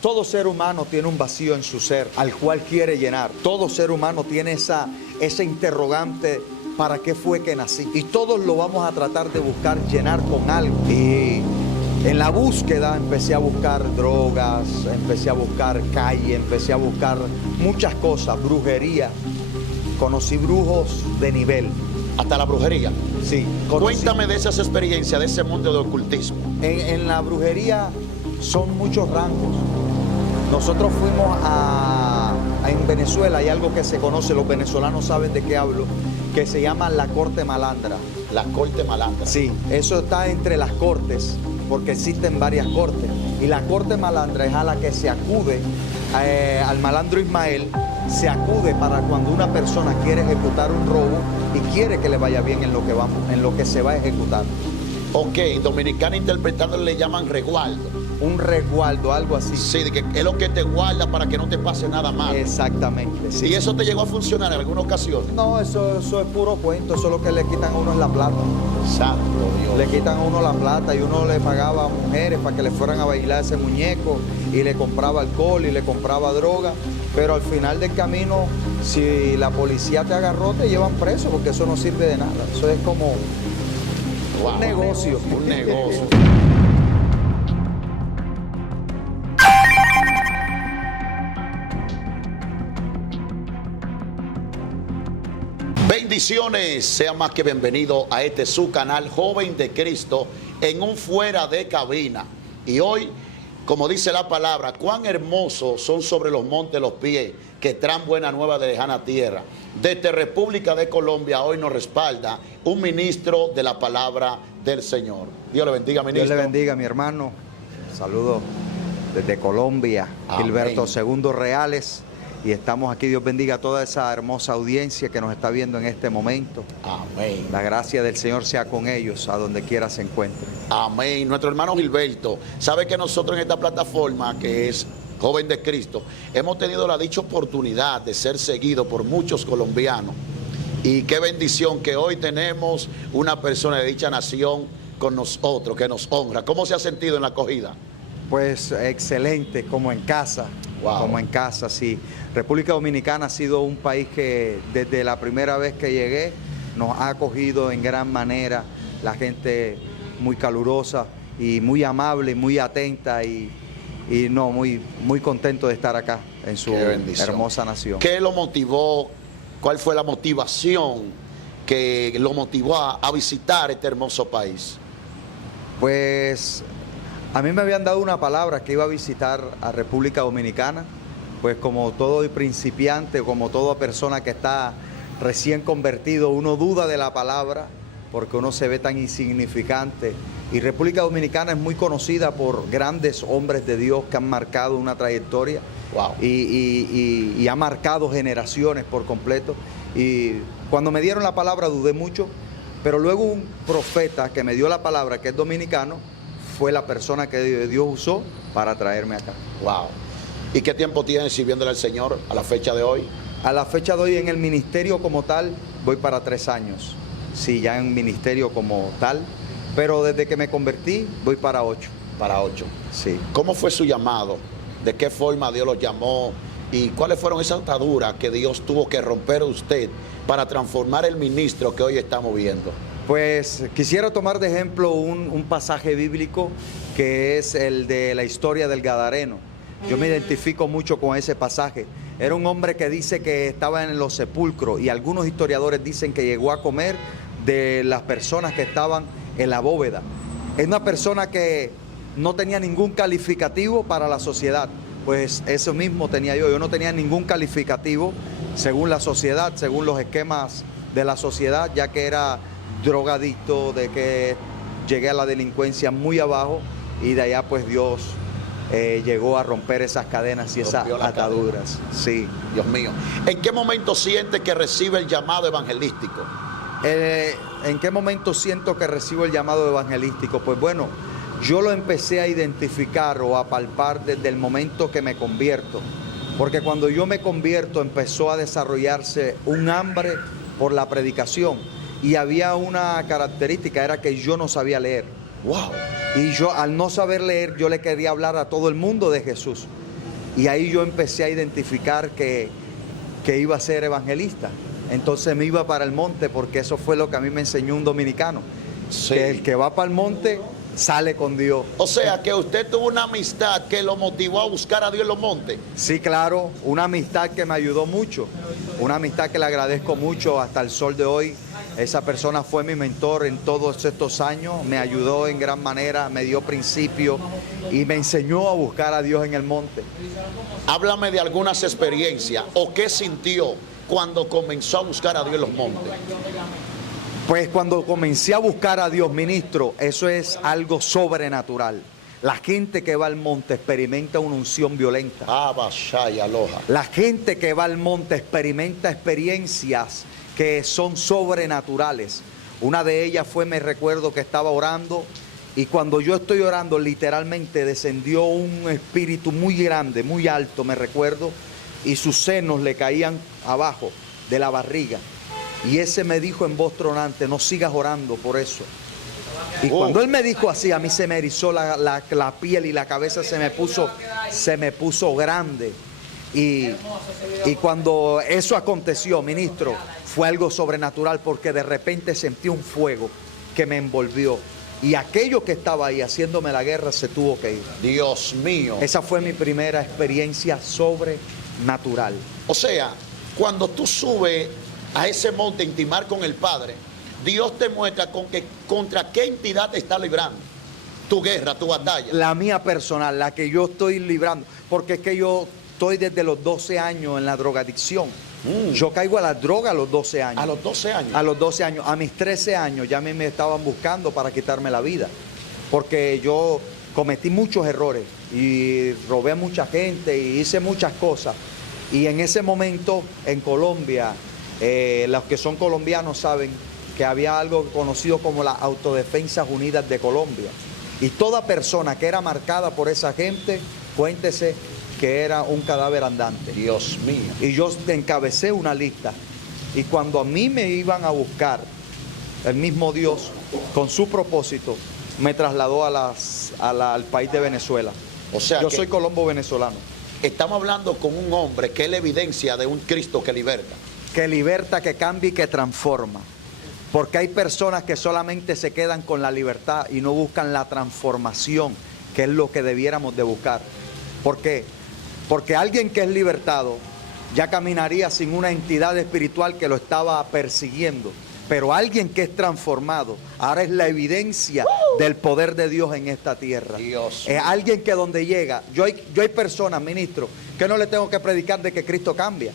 Todo ser humano tiene un vacío en su ser al cual quiere llenar. Todo ser humano tiene ese interrogante, ¿para qué fue que nací? Y todos lo vamos a tratar de buscar llenar con algo. Y en la búsqueda empecé a buscar drogas, empecé a buscar calle, empecé a buscar muchas cosas, brujería. Conocí brujos de nivel. ¿Hasta la brujería? Sí. Cuéntame de esas experiencias, de ese mundo de ocultismo. En la brujería son muchos rangos. Nosotros fuimos en Venezuela, hay algo que se conoce, los venezolanos saben de qué hablo, que se llama la corte malandra. La corte malandra. Sí, eso está entre las cortes, porque existen varias cortes. Y la corte malandra es a la que se acude, al malandro Ismael, se acude para cuando una persona quiere ejecutar un robo y quiere que le vaya bien en lo que se va a ejecutar. Ok, en dominicana interpretando le llaman resguardo. Un resguardo, algo así. Sí, de que es lo que te guarda para que no te pase nada mal. Exactamente. Sí. ¿Y eso te llegó a funcionar en alguna ocasión? No, eso es puro cuento, eso es lo que le quitan a uno es la plata. Santo Dios. Le quitan a uno la plata y uno le pagaba a mujeres para que le fueran a bailar ese muñeco y le compraba alcohol y le compraba droga, pero al final del camino, si la policía te agarró, te llevan preso porque eso no sirve de nada. Eso es como Wow, un negocio. Un negocio. Bendiciones, sea más que bienvenido a este su canal Joven de Cristo en un fuera de cabina. Y hoy, como dice la palabra, cuán hermosos son sobre los montes los pies que traen buena nueva de lejana tierra. Desde República de Colombia hoy nos respalda un ministro de la palabra del Señor. Dios le bendiga, ministro. Dios le bendiga, mi hermano. Saludos desde Colombia, Amén. Gilberto II Reales. Y estamos aquí, Dios bendiga a toda esa hermosa audiencia que nos está viendo en este momento. Amén. La gracia del Señor sea con ellos, a donde quiera se encuentren. Amén. Nuestro hermano Gilberto, sabe que nosotros en esta plataforma que es Joven de Cristo, hemos tenido la dicha oportunidad de ser seguidos por muchos colombianos. Y qué bendición que hoy tenemos una persona de dicha nación con nosotros, que nos honra. ¿Cómo se ha sentido en la acogida? Pues excelente, como en casa. Wow. Como en casa, sí. República Dominicana ha sido un país que desde la primera vez que llegué nos ha acogido en gran manera. La gente muy calurosa y muy amable, muy atenta y no, muy contento de estar acá en su hermosa nación. ¿Qué lo motivó? ¿Cuál fue la motivación que lo motivó a visitar este hermoso país? Pues a mí me habían dado una palabra que iba a visitar a República Dominicana, pues como todo principiante, como toda persona que está recién convertido, uno duda de la palabra porque uno se ve tan insignificante. Y República Dominicana es muy conocida por grandes hombres de Dios que han marcado una trayectoria. Wow. Y ha marcado generaciones por completo. Y cuando me dieron la palabra dudé mucho, pero luego un profeta que me dio la palabra, que es dominicano, fue la persona que Dios usó para traerme acá. Wow. ¿Y qué tiempo tienes sirviéndole al Señor a la fecha de hoy? A la fecha de hoy en el ministerio como tal voy para 3 años. Sí, ya en ministerio como tal, pero desde que me convertí voy para 8. Para 8. Sí. ¿Cómo fue su llamado? ¿De qué forma Dios lo llamó? ¿Y cuáles fueron esas ataduras que Dios tuvo que romper usted para transformar el ministro que hoy estamos viendo? Pues quisiera tomar de ejemplo un pasaje bíblico que es el de la historia del Gadareno. Yo me identifico mucho con ese pasaje. Era un hombre que dice que estaba en los sepulcros y algunos historiadores dicen que llegó a comer de las personas que estaban en la bóveda. Es una persona que no tenía ningún calificativo para la sociedad. Pues eso mismo tenía yo. Yo no tenía ningún calificativo según la sociedad, según los esquemas de la sociedad, ya que era drogadicto, de que llegué a la delincuencia muy abajo y de allá pues Dios llegó a romper esas cadenas y esas ataduras. Sí. Dios mío. ¿En qué momento siente que recibe el llamado evangelístico? ¿En qué momento siento que recibo el llamado evangelístico? Pues bueno, yo lo empecé a identificar o a palpar desde el momento que me convierto. Porque cuando yo me convierto empezó a desarrollarse un hambre por la predicación. Y había una característica, era que yo no sabía leer. Wow. Y yo al no saber leer, yo le quería hablar a todo el mundo de Jesús. Y ahí yo empecé a identificar que iba a ser evangelista. Entonces me iba para el monte, porque eso fue lo que a mí me enseñó un dominicano. Sí. Que el que va para el monte sale con Dios. O sea, que usted tuvo una amistad que lo motivó a buscar a Dios en los montes. Sí, claro, una amistad que me ayudó mucho, una amistad que le agradezco mucho hasta el sol de hoy. Esa persona fue mi mentor en todos estos años, me ayudó en gran manera, me dio principio y me enseñó a buscar a Dios en el monte. Háblame de algunas experiencias o qué sintió cuando comenzó a buscar a Dios en los montes. Pues cuando comencé a buscar a Dios, ministro, eso es algo sobrenatural. La gente que va al monte experimenta una unción violenta. Abashaya Loja. La gente que va al monte experimenta experiencias que son sobrenaturales. Una de ellas fue, me recuerdo que estaba orando, y cuando yo estoy orando, literalmente descendió un espíritu muy grande, muy alto, me recuerdo, y sus senos le caían abajo de la barriga. Y ese me dijo en voz tronante: no sigas orando por eso. Y cuando él me dijo así, a mí se me erizó la piel y la cabeza se me puso grande. Y cuando eso aconteció, ministro, fue algo sobrenatural, porque de repente sentí un fuego que me envolvió. Y aquello que estaba ahí haciéndome la guerra se tuvo que ir. Dios mío. Esa fue mi primera experiencia sobrenatural. O sea, cuando tú subes a ese monte a intimar con el Padre, Dios te muestra contra qué entidad te está librando. Tu guerra, tu batalla. La mía personal, la que yo estoy librando. Porque es que yo estoy desde los 12 años en la drogadicción. Yo caigo a la droga a los 12 años. A los 12 años. A los 12 años. A mis 13 años ya me estaban buscando para quitarme la vida. Porque yo cometí muchos errores y robé a mucha gente y hice muchas cosas. Y en ese momento en Colombia, los que son colombianos saben que había algo conocido como las Autodefensas Unidas de Colombia. Y toda persona que era marcada por esa gente, cuéntese que era un cadáver andante. Dios mío. Y yo encabecé una lista. Y cuando a mí me iban a buscar, el mismo Dios, con su propósito, me trasladó al país de Venezuela. O sea, yo soy colombo venezolano. Estamos hablando con un hombre que es la evidencia de un Cristo que liberta. Que liberta, que cambia y que transforma. Porque hay personas que solamente se quedan con la libertad y no buscan la transformación, que es lo que debiéramos de buscar. ¿Por qué? Porque alguien que es libertado ya caminaría sin una entidad espiritual que lo estaba persiguiendo. Pero alguien que es transformado ahora es la evidencia del poder de Dios en esta tierra. Dios. Es alguien que donde llega, yo hay personas, ministro, que no le tengo que predicar de que Cristo cambia.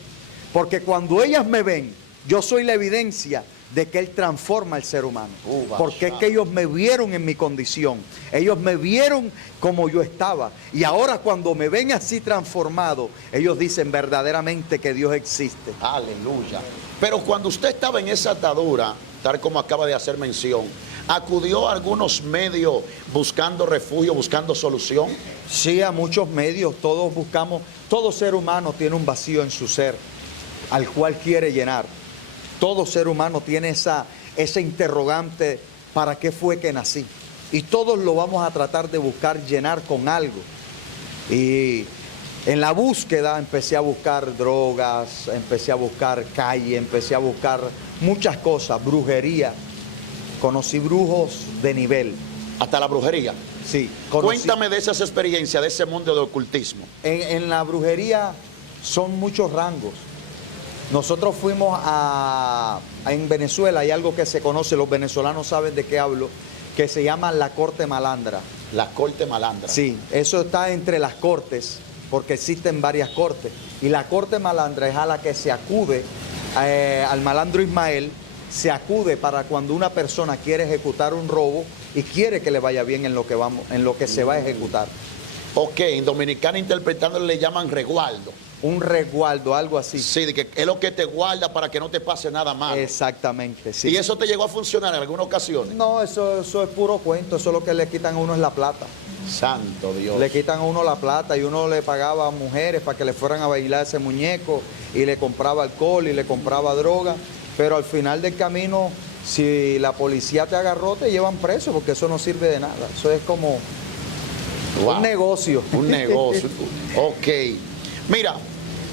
Porque cuando ellas me ven, yo soy la evidencia de que Él transforma al ser humano. Porque es que ellos me vieron en mi condición. Ellos me vieron como yo estaba. Y ahora cuando me ven así transformado, ellos dicen verdaderamente que Dios existe. Aleluya. Pero cuando usted estaba en esa atadura, tal como acaba de hacer mención, ¿acudió a algunos medios buscando refugio, buscando solución? Sí, a muchos medios. Todos buscamos, todo ser humano tiene un vacío en su ser, al cual quiere llenar. Todo ser humano tiene ese interrogante: ¿para qué fue que nací? Y todos lo vamos a tratar de buscar llenar con algo. Y en la búsqueda empecé a buscar drogas, empecé a buscar calle, empecé a buscar muchas cosas, brujería. Conocí brujos de nivel. Hasta la brujería. Sí. Cuéntame de esas experiencias, de ese mundo de ocultismo. En la brujería son muchos rangos. Nosotros fuimos en Venezuela, hay algo que se conoce, los venezolanos saben de qué hablo, que se llama la corte malandra. La corte malandra. Sí, eso está entre las cortes, porque existen varias cortes. Y la corte malandra es a la que se acude, al malandro Ismael, se acude para cuando una persona quiere ejecutar un robo y quiere que le vaya bien en lo que se va a ejecutar. Ok, en Dominicana interpretándole le llaman resguardo. Un resguardo, algo así. Sí, de que es lo que te guarda para que no te pase nada malo. Exactamente, sí. ¿Y eso te llegó a funcionar en algunas ocasiones? No, eso es puro cuento, eso es lo que le quitan a uno es la plata. Santo Dios. Le quitan a uno la plata y uno le pagaba a mujeres para que le fueran a bailar ese muñeco y le compraba alcohol y le compraba droga, pero al final del camino, si la policía te agarró, te llevan preso porque eso no sirve de nada. Eso es como Wow. Un negocio. Un negocio. Ok. Mira,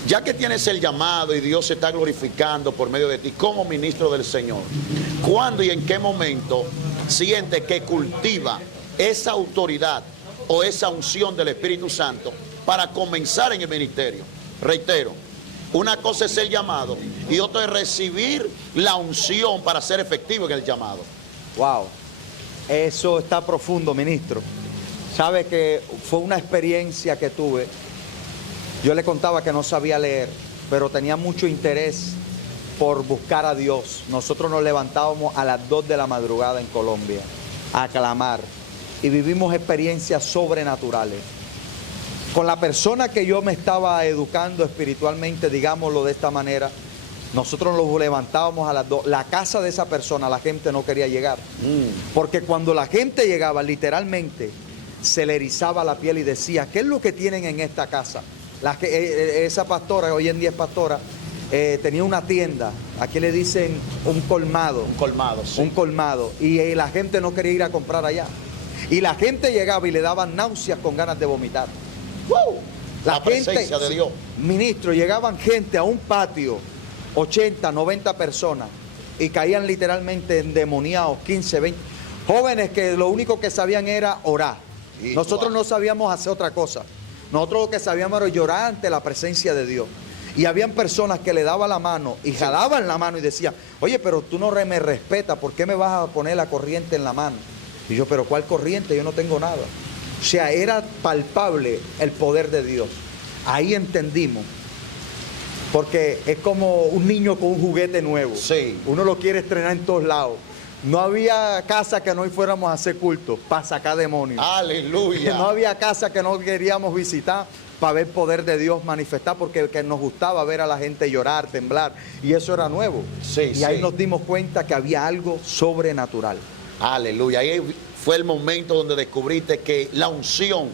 ya que tienes el llamado y Dios se está glorificando por medio de ti como ministro del Señor, ¿cuándo y en qué momento sientes que cultiva esa autoridad o esa unción del Espíritu Santo para comenzar en el ministerio? Reitero, una cosa es el llamado y otra es recibir la unción para ser efectivo en el llamado. Wow, eso está profundo, ministro. Sabe que fue una experiencia que tuve. Yo le contaba que no sabía leer, pero tenía mucho interés por buscar a Dios. Nosotros nos levantábamos a las 2 de la madrugada en Colombia a clamar y vivimos experiencias sobrenaturales. Con la persona que yo me estaba educando espiritualmente, digámoslo de esta manera, nosotros nos levantábamos a las 2. La casa de esa persona, la gente no quería llegar. Porque cuando la gente llegaba, literalmente, se le erizaba la piel y decía, ¿qué es lo que tienen en esta casa? Esa pastora, hoy en día es pastora, tenía una tienda, aquí le dicen un colmado. Un colmado, sí. Un colmado. Y la gente no quería ir a comprar allá. Y la gente llegaba y le daban náuseas con ganas de vomitar. ¡Wow! La gente, presencia de Dios. Ministro, llegaban gente a un patio, 80, 90 personas, y caían literalmente endemoniados, 15, 20. Jóvenes que lo único que sabían era orar. Nosotros no sabíamos hacer otra cosa. Nosotros lo que sabíamos era llorar ante la presencia de Dios. Y habían personas que le daban la mano y jalaban la mano y decían, oye, pero tú no me respetas, ¿por qué me vas a poner la corriente en la mano? Y yo, pero ¿cuál corriente? Yo no tengo nada. O sea, era palpable el poder de Dios. Ahí entendimos. Porque es como un niño con un juguete nuevo. Sí. Uno lo quiere estrenar en todos lados. No había casa que no fuéramos a hacer culto para sacar demonios. Aleluya. No había casa que no queríamos visitar para ver el poder de Dios manifestar, porque nos gustaba ver a la gente llorar, temblar, y eso era nuevo. Sí, y ahí nos dimos cuenta que había algo sobrenatural. Aleluya. Ahí fue el momento donde descubriste que la unción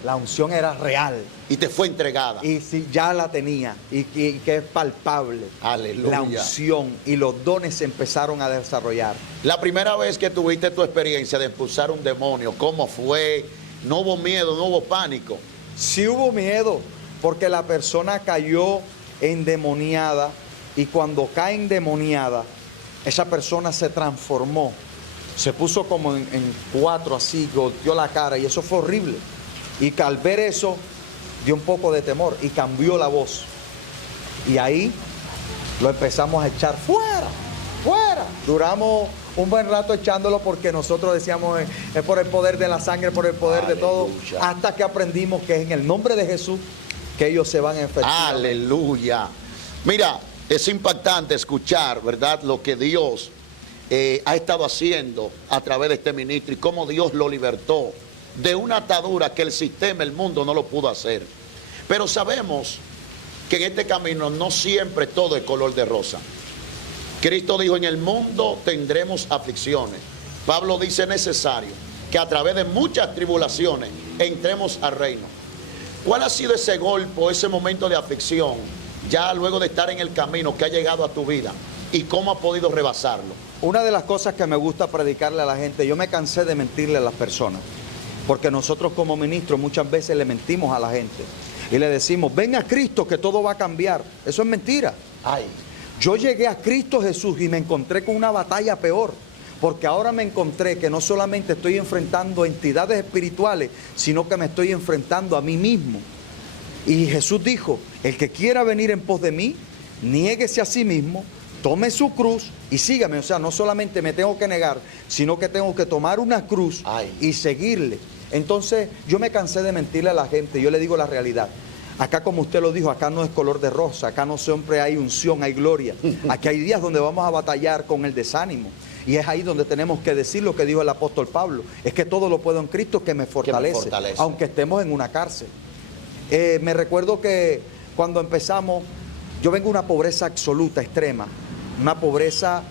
era real. y te fue entregada. Y sí, ya la tenía, y que es palpable. Aleluya. La unción y los dones se empezaron a desarrollar. La primera vez que tuviste tu experiencia de expulsar un demonio, ¿cómo fue? ¿No hubo miedo, no hubo pánico? Sí hubo miedo, porque la persona cayó endemoniada, y cuando cae endemoniada, esa persona se transformó. Se puso como en 4 así, golpeó la cara, y eso fue horrible. Y que al ver eso, dio un poco de temor y cambió la voz. Y ahí lo empezamos a echar fuera, fuera. Duramos un buen rato echándolo porque nosotros decíamos, es por el poder de la sangre, por el poder de todo, hasta que aprendimos que es en el nombre de Jesús que ellos se van a enfermar. Aleluya. Mira, es impactante escuchar, ¿verdad?, lo que Dios ha estado haciendo a través de este ministro y cómo Dios lo libertó de una atadura que el sistema, el mundo no lo pudo hacer. Pero sabemos que en este camino no siempre todo es color de rosa. Cristo dijo, en el mundo tendremos aflicciones. Pablo dice, es necesario que a través de muchas tribulaciones entremos al reino. ¿Cuál ha sido ese golpe, ese momento de aflicción, ya luego de estar en el camino que ha llegado a tu vida, y cómo ha podido rebasarlo? Una de las cosas que me gusta predicarle a la gente, yo me cansé de mentirle a las personas, porque nosotros como ministros muchas veces le mentimos a la gente y le decimos, ven a Cristo que todo va a cambiar. Eso es mentira. Ay. Yo llegué a Cristo Jesús y me encontré con una batalla peor, porque ahora me encontré que no solamente estoy enfrentando entidades espirituales, sino que me estoy enfrentando a mí mismo. Y Jesús dijo, el que quiera venir en pos de mí, niéguese a sí mismo, tome su cruz y sígame. O sea, no solamente me tengo que negar, sino que tengo que tomar una cruz y seguirle. Entonces, yo me cansé de mentirle a la gente. Yo le digo la realidad. Acá, como usted lo dijo, acá no es color de rosa. Acá no siempre hay unción, hay gloria. Aquí hay días donde vamos a batallar con el desánimo. Y es ahí donde tenemos que decir lo que dijo el apóstol Pablo. Es que todo lo puedo en Cristo que me fortalece. Aunque estemos en una cárcel. Me recuerdo que cuando empezamos, yo vengo de una pobreza absoluta, extrema. Una pobreza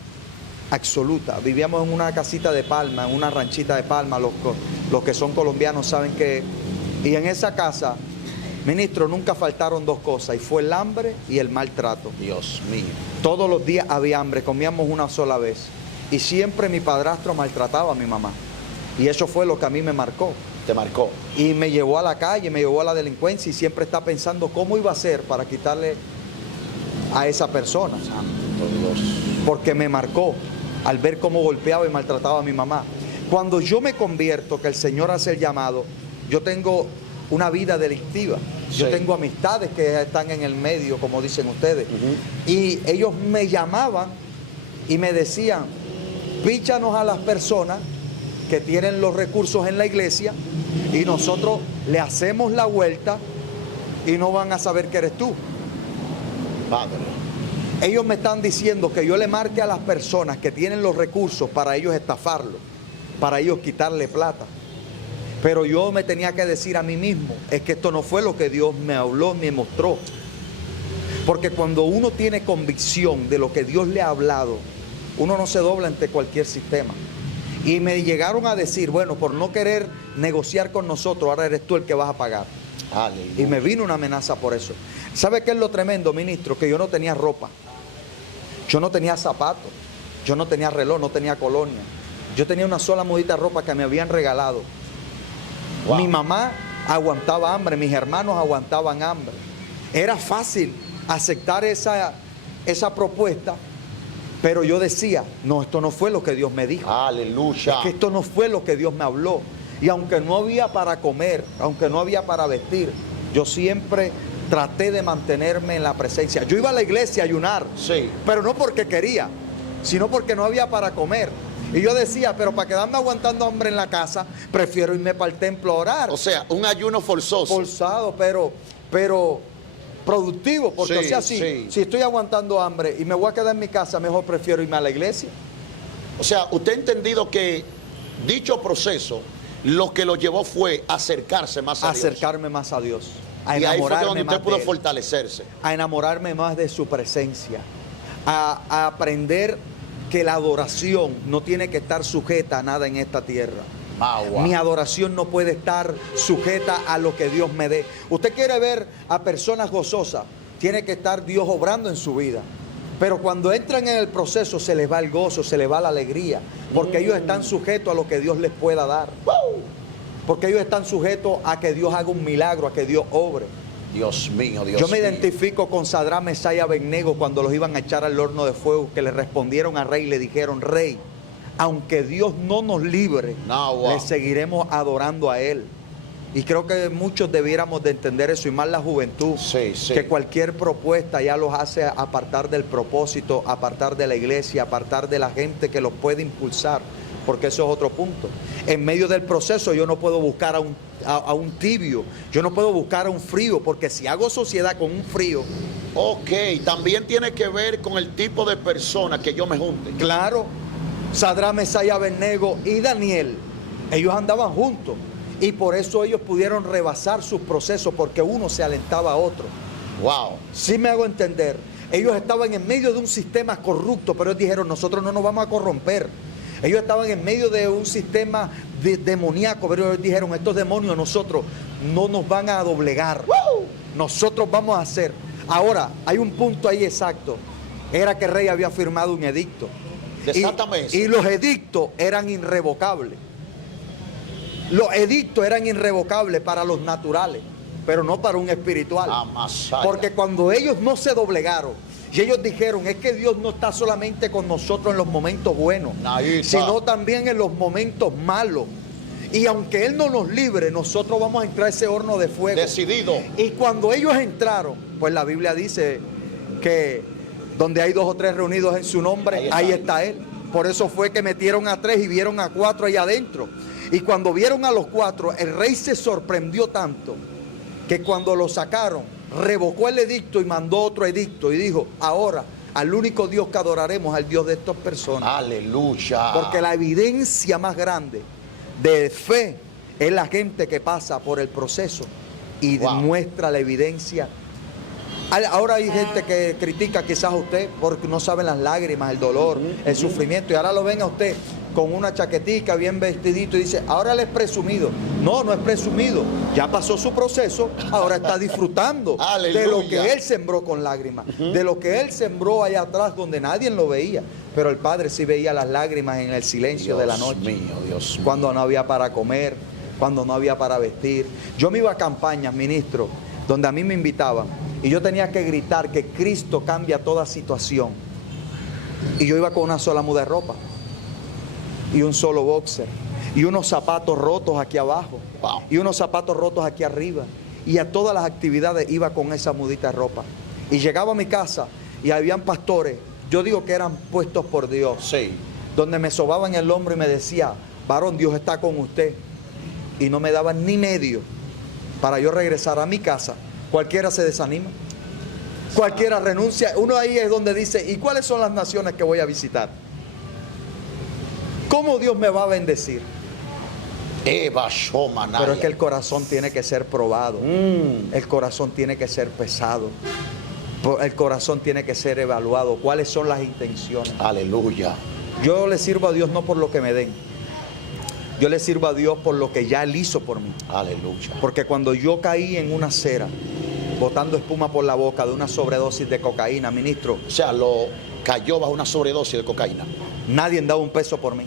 absoluta. Vivíamos en una casita de palma, en una ranchita de palma. Los que son colombianos saben que... Y en esa casa, ministro, nunca faltaron 2 cosas, y fue el hambre y el maltrato. Dios mío. Todos los días había hambre, comíamos una sola vez. Y siempre mi padrastro maltrataba a mi mamá. Y eso fue lo que a mí me marcó. Te marcó. Y me llevó a la calle, me llevó a la delincuencia y siempre está pensando cómo iba a hacer para quitarle a esa persona. Santo Dios. Porque me marcó al ver cómo golpeaba y maltrataba a mi mamá. Cuando yo me convierto, que el Señor hace el llamado, yo tengo una vida delictiva. Yo Sí. tengo amistades que están en el medio, como dicen ustedes. Y ellos me llamaban y me decían, píchanos a las personas que tienen los recursos en la iglesia y nosotros le hacemos la vuelta y no van a saber que eres tú. Padre. Ellos me están diciendo que yo le marque a las personas que tienen los recursos para ellos estafarlo, para ellos quitarle plata. Pero yo me tenía que decir a mí mismo, es que esto no fue lo que Dios me habló, me mostró. Porque cuando uno tiene convicción de lo que Dios le ha hablado, uno no se dobla ante cualquier sistema. Y me llegaron a decir, bueno, por no querer negociar con nosotros, ahora eres tú el que vas a pagar. Aleluya. Y me vino una amenaza por eso. ¿Sabe qué es lo tremendo, ministro? Que yo no tenía ropa, yo no tenía zapatos, yo no tenía reloj, no tenía colonia. Yo tenía una sola mudita de ropa que me habían regalado. Wow. Mi mamá aguantaba hambre, mis hermanos aguantaban hambre. Era fácil aceptar esa propuesta, pero yo decía, no, esto no fue lo que Dios me dijo. Aleluya. Es que esto no fue lo que Dios me habló. Y aunque no había para comer, aunque no había para vestir, yo siempre traté de mantenerme en la presencia. Yo iba a la iglesia a ayunar, Sí. pero no porque quería, sino porque no había para comer. Y yo decía, pero para quedarme aguantando hambre en la casa, prefiero irme para el templo a orar. O sea, un ayuno forzoso. Forzado, pero productivo, porque Sí, o sea, sí. si estoy aguantando hambre y me voy a quedar en mi casa, mejor prefiero irme a la iglesia. O sea, usted ha entendido que dicho proceso lo que lo llevó fue acercarse más a Dios. Acercarme más a Dios, a Y ahí fue enamorarme donde más usted pudo de Él, fortalecerse. a enamorarme más de su presencia, a aprender que la adoración no tiene que estar sujeta a nada en esta tierra. Agua. Mi adoración no puede estar sujeta a lo que Dios me dé. Usted quiere ver a personas gozosas, tiene que estar Dios obrando en su vida. Pero cuando entran en el proceso se les va el gozo, se les va la alegría, porque ellos están sujetos a lo que Dios les pueda dar. Porque ellos están sujetos a que Dios haga un milagro, a que Dios obre. Dios mío, Dios Yo me mío. identifico con Sadrach, Mesach y Abednego cuando los iban a echar al horno de fuego, que le respondieron al rey y le dijeron, rey, aunque Dios no nos libre, No, wow. le seguiremos adorando a Él. Y creo que muchos debiéramos de entender eso, y más la juventud, Sí, sí. que cualquier propuesta ya los hace apartar del propósito, apartar de la iglesia, apartar de la gente que los puede impulsar, porque eso es otro punto. En medio del proceso yo no puedo buscar a un tibio, yo no puedo buscar a un frío, porque si hago sociedad con un frío, Ok, también tiene que ver con el tipo de persona que yo me junte. claro, Sadrach, Mesach y Abednego y Daniel, ellos andaban juntos. Y por eso ellos pudieron rebasar sus procesos, porque uno se alentaba a otro. Wow. Sí me hago entender. Ellos estaban en medio de un sistema corrupto, pero ellos dijeron, nosotros no nos vamos a corromper. Ellos estaban en medio de un sistema demoníaco, pero ellos dijeron, estos demonios a nosotros no nos van a doblegar. Nosotros vamos a hacer. Ahora, hay un punto ahí exacto. Era que el rey había firmado un edicto. Exactamente. Y los edictos eran irrevocables. Los edictos eran irrevocables para los naturales, pero no para un espiritual. Amasaya. Porque cuando ellos no se doblegaron y ellos dijeron, es que Dios no está solamente con nosotros en los momentos buenos, Ahí está. sino también en los momentos malos. Y aunque Él no nos libre, nosotros vamos a entrar a ese horno de fuego. Decidido. Y cuando ellos entraron, pues la Biblia dice que donde hay 2 o 3 reunidos en su nombre, ahí está Él. Por eso fue que metieron a 3 y vieron a 4 allá adentro. Y cuando vieron a los 4, el rey se sorprendió tanto que cuando lo sacaron, revocó el edicto y mandó otro edicto y dijo, ahora al único Dios que adoraremos es al Dios de estas personas. Aleluya. Porque la evidencia más grande de fe es la gente que pasa por el proceso y Wow. muestra la evidencia. Ahora hay gente que critica quizás a usted porque no saben las lágrimas, el dolor, el sufrimiento, y ahora lo ven a usted con una chaquetica bien vestidito y dice, ahora él es presumido. No, no es presumido, ya pasó su proceso, ahora está disfrutando de lo que él sembró con lágrimas, de lo que él sembró allá atrás donde nadie lo veía, pero el Padre sí veía las lágrimas en el silencio de la noche. Dios mío, Dios mío. Cuando no había para comer, cuando no había para vestir. Yo me iba a campañas, ministro, donde a mí me invitaban y yo tenía que gritar que Cristo cambia toda situación. Y yo iba con una sola muda de ropa y un solo boxer y unos zapatos rotos aquí abajo y unos zapatos rotos aquí arriba, y a todas las actividades iba con esa mudita de ropa. Y llegaba a mi casa y habían pastores, yo digo que eran puestos por Dios, Sí. donde me sobaban el hombro y me decía: varón, Dios está con usted. Y no me daban ni medio para yo regresar a mi casa. Cualquiera se desanima, cualquiera renuncia. Uno ahí es donde dice: ¿y cuáles son las naciones que voy a visitar? ¿Cómo Dios me va a bendecir? Eva Shomanaya. Pero es que el corazón tiene que ser probado. El corazón tiene que ser pesado. El corazón tiene que ser evaluado. ¿Cuáles son las intenciones? Aleluya. Yo le sirvo a Dios no por lo que me den. Yo le sirvo a Dios por lo que ya Él hizo por mí. Aleluya. Porque cuando yo caí en una acera, botando espuma por la boca de una sobredosis de cocaína, ministro, O sea, lo cayó bajo una sobredosis de cocaína. nadie daba un peso por mí.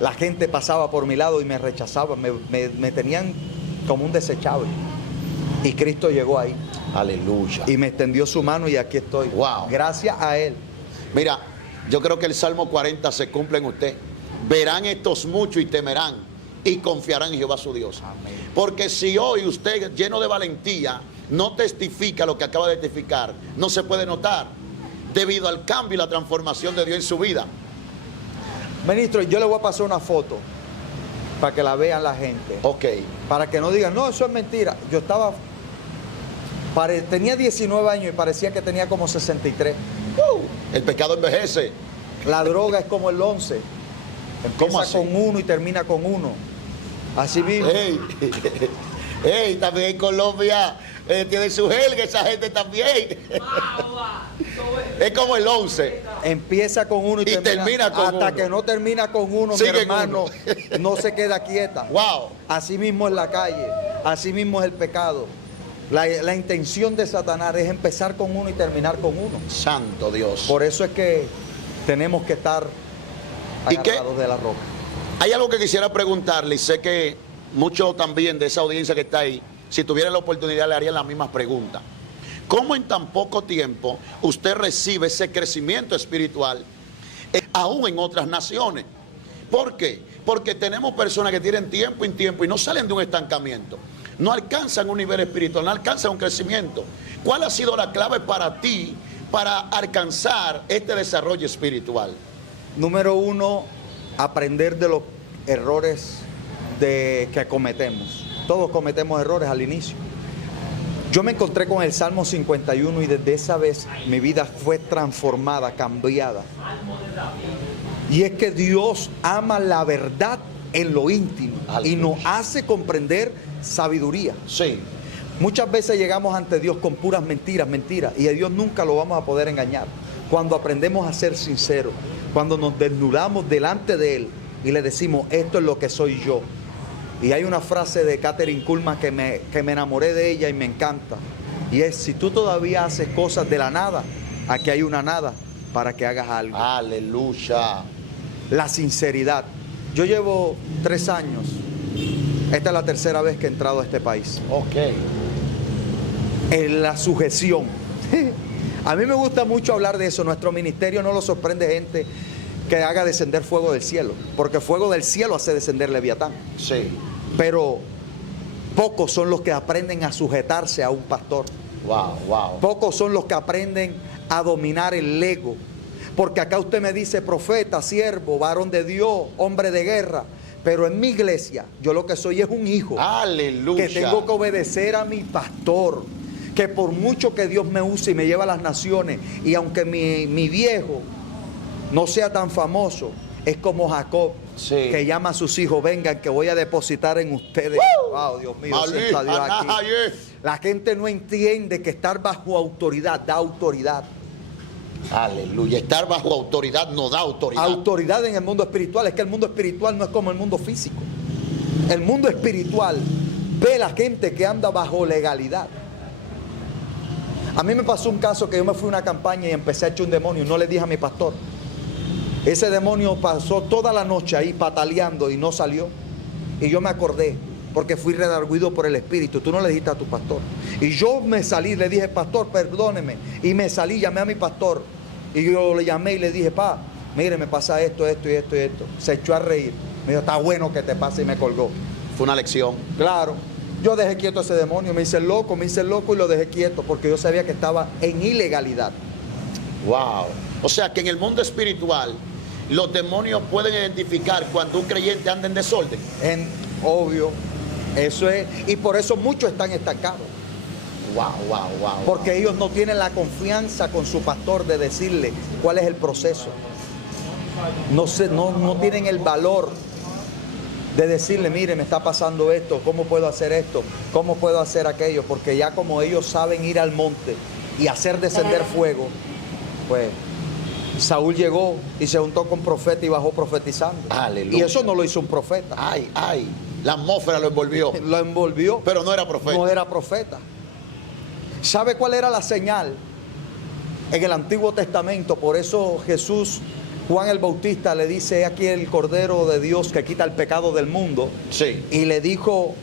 La gente pasaba por mi lado y me rechazaba, me tenían como un desechable. Y Cristo llegó ahí Aleluya. y me extendió su mano y aquí estoy. Wow. Gracias a Él. Mira, yo creo que el Salmo 40 se cumple en usted. Verán estos muchos y temerán y confiarán en Jehová su Dios. Amén. Porque si hoy usted, lleno de valentía, no testifica lo que acaba de testificar, no se puede notar, debido al cambio y la transformación de Dios en su vida. Ministro, yo le voy a pasar una foto para que la vean la gente. Ok. Para que no digan: no, eso es mentira. Yo estaba, tenía 19 años y parecía que tenía como 63. El pecado envejece. La droga es como el 11. ¿Cómo Empieza así? con 1 y termina con 1. Así mismo. Ey, ey, también en Colombia tiene su jerga esa gente también. Es como el 11. Empieza con 1 y termina con hasta uno. que no termina con 1, mi Sigue hermano, con no se queda quieta. Wow. Así mismo es la calle, así mismo es el pecado. La intención de Satanás es empezar con 1 y terminar con 1. Santo Dios. Por eso es que tenemos que estar ¿Y qué? agarrados de la roca. Hay algo que quisiera preguntarle, y sé que muchos también de esa audiencia que está ahí, si tuviera la oportunidad le harían las mismas preguntas. ¿Cómo en tan poco tiempo usted recibe ese crecimiento espiritual, aún en otras naciones? ¿Por qué? Porque tenemos personas que tienen tiempo en tiempo y no salen de un estancamiento, no alcanzan un nivel espiritual, no alcanzan un crecimiento. ¿Cuál ha sido la clave para ti para alcanzar este desarrollo espiritual? Número 1, aprender de los errores que cometemos. Todos cometemos errores al inicio. Yo me encontré con el Salmo 51 y desde esa vez mi vida fue transformada, cambiada. Y es que Dios ama la verdad en lo íntimo y nos hace comprender sabiduría. Sí. Muchas veces llegamos ante Dios con puras mentiras, y a Dios nunca lo vamos a poder engañar. Cuando aprendemos a ser sinceros, cuando nos desnudamos delante de Él y le decimos: esto es lo que soy yo. Y hay una frase de Catherine Kuhlman que me enamoré de ella y me encanta. Y es: si tú todavía haces cosas de la nada, aquí hay una nada para que hagas algo. Aleluya. La sinceridad. Yo llevo 3 años. Esta es la tercera vez que he entrado a este país. Ok. En la sujeción. A mí me gusta mucho hablar de eso. Nuestro ministerio no lo sorprende gente que haga descender fuego del cielo, porque fuego del cielo hace descender Leviatán. Sí. Pero pocos son los que aprenden a sujetarse a un pastor. Wow, wow. Pocos son los que aprenden a dominar el ego. Porque acá usted me dice: profeta, siervo, varón de Dios, hombre de guerra. Pero en mi iglesia yo lo que soy es un hijo. Aleluya. Que tengo que obedecer a mi pastor. Que por mucho que Dios me use y me lleva a las naciones, y aunque mi viejo no sea tan famoso, es como Jacob, sí, que llama a sus hijos: vengan que voy a depositar en ustedes. Wow, Dios mío, sienta a Dios aquí. La gente no entiende que estar bajo autoridad da autoridad. Aleluya. Estar bajo autoridad no da autoridad. Autoridad en el mundo espiritual. Es que el mundo espiritual no es como el mundo físico. El mundo espiritual ve la gente que anda bajo legalidad. A mí me pasó un caso que yo me fui a una campaña y empecé a echar un demonio. No le dije a mi pastor. Ese demonio pasó toda la noche ahí pataleando y no salió. Y yo me acordé porque fui redarguido por el Espíritu. Tú no le dijiste a tu pastor. Y yo me salí, le dije, pastor, perdóneme. Y me salí, llamé a mi pastor. Y yo le llamé y le dije, pa, mire, me pasa esto, esto y esto y esto. Se echó a reír. Me dijo, está bueno que te pase, y me colgó. Fue una lección. Claro. Yo dejé quieto a ese demonio, me hice el loco y lo dejé quieto porque yo sabía que estaba en ilegalidad. Wow. O sea que en el mundo espiritual los demonios pueden identificar cuando un creyente anda en desorden. Obvio, eso es, y por eso muchos están estancados. Wow. Porque ellos no tienen la confianza con su pastor de decirle cuál es el proceso. No tienen el valor de decirle, mire, me está pasando esto, ¿cómo puedo hacer esto? ¿Cómo puedo hacer aquello? Porque ya como ellos saben ir al monte y hacer descender fuego, pues Saúl llegó y se juntó con profeta y bajó profetizando. Aleluya. Y eso no lo hizo un profeta. Ay, la atmósfera lo envolvió. Lo envolvió. Pero no era profeta. No era profeta. ¿Sabe cuál era la señal en el Antiguo Testamento? Por eso Jesús, Juan el Bautista le dice, aquí el Cordero de Dios que quita el pecado del mundo. Sí. Y le dijo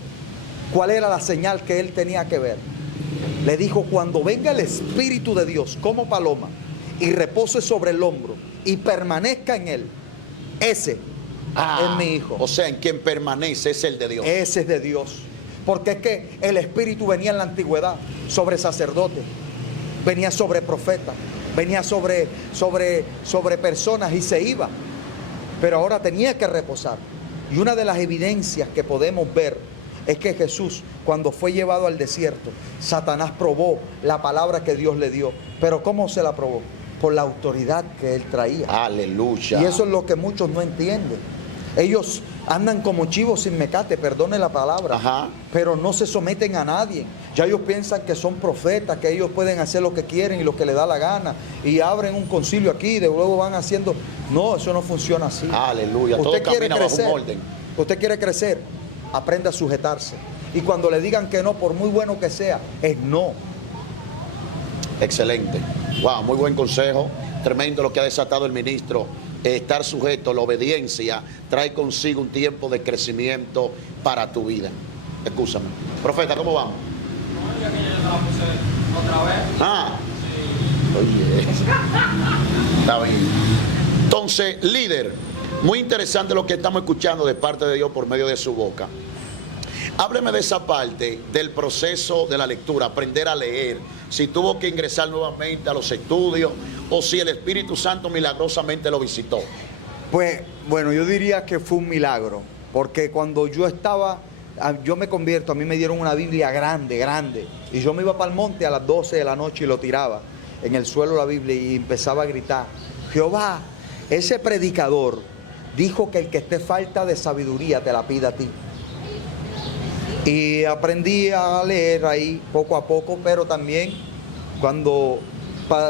cuál era la señal que él tenía que ver. Le dijo, cuando venga el Espíritu de Dios como paloma y repose sobre el hombro y permanezca en él, ese es mi hijo. O sea, en quien permanece es el de Dios. Ese es de Dios. Porque es que el Espíritu venía en la antigüedad sobre sacerdotes, venía sobre profetas, venía sobre personas y se iba. Pero ahora tenía que reposar. Y una de las evidencias que podemos ver es que Jesús, cuando fue llevado al desierto, Satanás probó la palabra que Dios le dio. Pero ¿cómo se la probó? Por la autoridad que él traía. Aleluya. Y eso es lo que muchos no entienden. Ellos andan como chivos sin mecate, perdone la palabra. Ajá. Pero no se someten a nadie. Ya ellos piensan que son profetas, que ellos pueden hacer lo que quieren y lo que les da la gana. Y abren un concilio aquí y de luego van haciendo. No, eso no funciona así. Aleluya. Usted Todo quiere camina bajo crecer. un orden. Usted quiere crecer, aprenda a sujetarse. Y cuando le digan que no, por muy bueno que sea, es no. Excelente. Wow, muy buen consejo. Tremendo lo que ha desatado el ministro. Estar sujeto, la obediencia trae consigo un tiempo de crecimiento para tu vida. Escúchame. Profeta, ¿cómo vamos? No, ya que ya te la puse otra vez. Ah. Oye. Está bien. Entonces, líder, muy interesante lo que estamos escuchando de parte de Dios por medio de su boca. Hábleme de esa parte del proceso de la lectura, aprender a leer, si tuvo que ingresar nuevamente a los estudios o si el Espíritu Santo milagrosamente lo visitó. Pues, bueno, yo diría que fue un milagro, porque cuando yo me convierto, a mí me dieron una Biblia grande, y yo me iba para el monte a las 12 de la noche y lo tiraba en el suelo la Biblia y empezaba a gritar, Jehová, ese predicador dijo que el que esté falta de sabiduría te la pida a ti. Y aprendí a leer ahí poco a poco, pero también cuando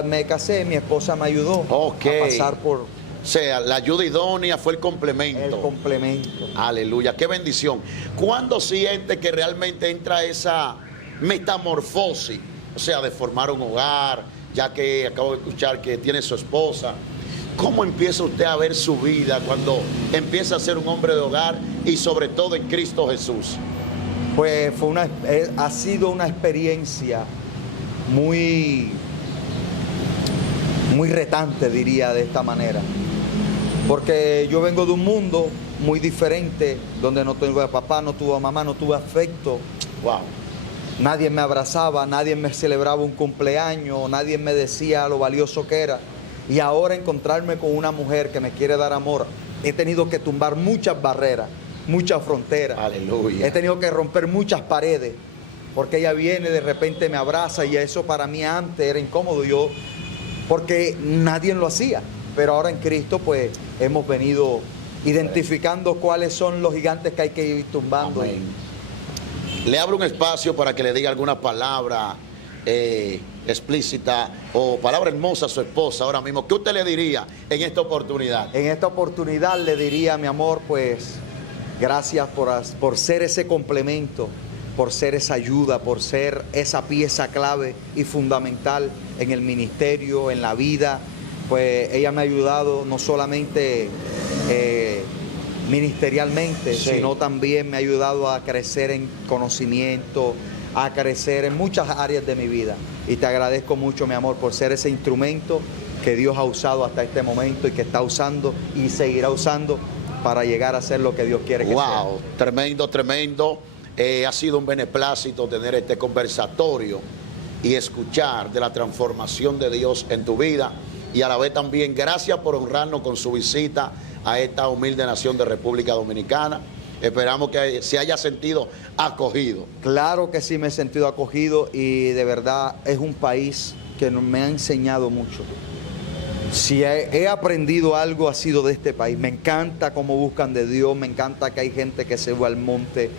me casé, mi esposa me ayudó a pasar por... O sea, la ayuda idónea fue el complemento. El complemento. Aleluya, qué bendición. ¿Cuándo siente que realmente entra esa metamorfosis? O sea, de formar un hogar, ya que acabo de escuchar que tiene su esposa. ¿Cómo empieza usted a ver su vida cuando empieza a ser un hombre de hogar y sobre todo en Cristo Jesús? Pues ha sido una experiencia muy retante, diría de esta manera. Porque yo vengo de un mundo muy diferente, donde no tuve papá, no tuve mamá, no tuve afecto. Wow. Nadie me abrazaba, nadie me celebraba un cumpleaños, nadie me decía lo valioso que era. Y ahora encontrarme con una mujer que me quiere dar amor, he tenido que tumbar muchas barreras, muchas fronteras. Aleluya. He tenido que romper muchas paredes, porque ella viene, de repente me abraza, y eso para mí antes era incómodo, porque nadie lo hacía. Pero ahora en Cristo pues hemos venido identificando cuáles son los gigantes que hay que ir tumbando. Amén. Le abro un espacio para que le diga alguna palabra explícita o palabra hermosa a su esposa ahora mismo. ¿Qué usted le diría en esta oportunidad? En esta oportunidad le diría, mi amor, pues gracias por ser ese complemento, por ser esa ayuda, por ser esa pieza clave y fundamental en el ministerio, en la vida. Pues ella me ha ayudado no solamente ministerialmente, Sí. sino también me ha ayudado a crecer en conocimiento, a crecer en muchas áreas de mi vida. Y te agradezco mucho, mi amor, por ser ese instrumento que Dios ha usado hasta este momento y que está usando y seguirá usando para llegar a ser lo que Dios quiere que sea. Wow, tremendo, tremendo. Ha sido un beneplácito tener este conversatorio y escuchar de la transformación de Dios en tu vida. Y a la vez también gracias por honrarnos con su visita a esta humilde nación de República Dominicana. Esperamos que se haya sentido acogido. Claro que sí me he sentido acogido y de verdad es un país que me ha enseñado mucho. Si he aprendido algo ha sido de este país. Me encanta cómo buscan de Dios, me encanta que hay gente que se va al monte,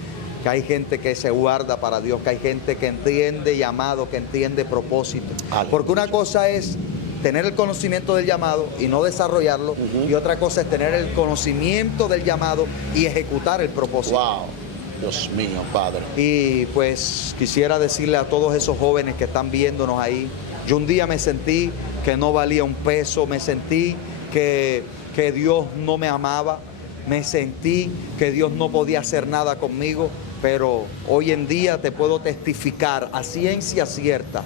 que hay gente que se guarda para Dios, que hay gente que entiende llamado, que entiende propósito. Aleluya. Porque una cosa es tener el conocimiento del llamado y no desarrollarlo, y otra cosa es tener el conocimiento del llamado y ejecutar el propósito. Wow, Dios mío, Padre. Y pues quisiera decirle a todos esos jóvenes que están viéndonos ahí, yo un día me sentí que no valía un peso, me sentí que Dios no me amaba, me sentí que Dios no podía hacer nada conmigo, pero hoy en día te puedo testificar a ciencia cierta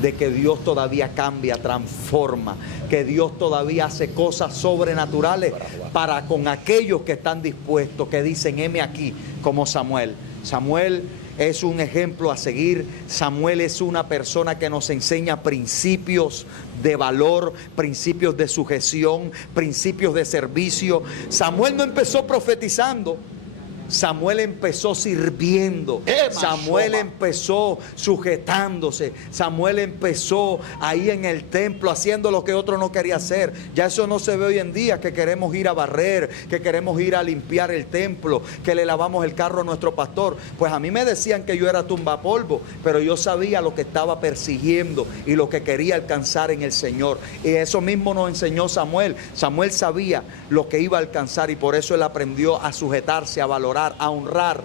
de que Dios todavía cambia, transforma, que Dios todavía hace cosas sobrenaturales para con aquellos que están dispuestos, que dicen, heme aquí, como Samuel. Samuel es un ejemplo a seguir. Samuel es una persona que nos enseña principios de valor, principios de sujeción, principios de servicio. Samuel no empezó profetizando. Samuel empezó sirviendo, Samuel empezó sujetándose, Samuel empezó ahí en el templo haciendo lo que otro no quería hacer. Ya eso no se ve hoy en día, que queremos ir a barrer, que queremos ir a limpiar el templo, que le lavamos el carro a nuestro pastor. Pues a mí me decían que yo era tumbapolvo, pero yo sabía lo que estaba persiguiendo y lo que quería alcanzar en el Señor. Y eso mismo nos enseñó Samuel. Samuel sabía lo que iba a alcanzar y por eso él aprendió a sujetarse, a valorar, a honrar.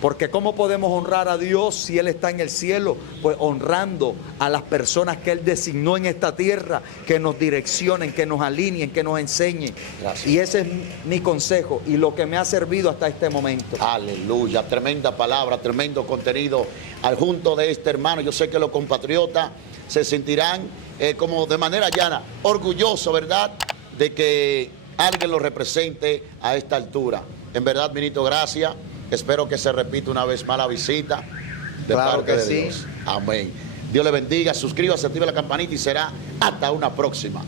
Porque ¿cómo podemos honrar a Dios si Él está en el cielo? Pues honrando a las personas que Él designó en esta tierra, que nos direccionen, que nos alineen, que nos enseñen. Gracias. Y ese es mi consejo y lo que me ha servido hasta este momento. Aleluya, tremenda palabra, tremendo contenido al junto de este hermano. Yo sé que los compatriotas se sentirán como de manera llana, orgullosos, ¿verdad?, de que alguien lo represente a esta altura. En verdad, ministro, gracias. Espero que se repita una vez más la visita de Claro parte que de sí. Dios. Amén. Dios le bendiga. Suscríbase, active la campanita y será hasta una próxima.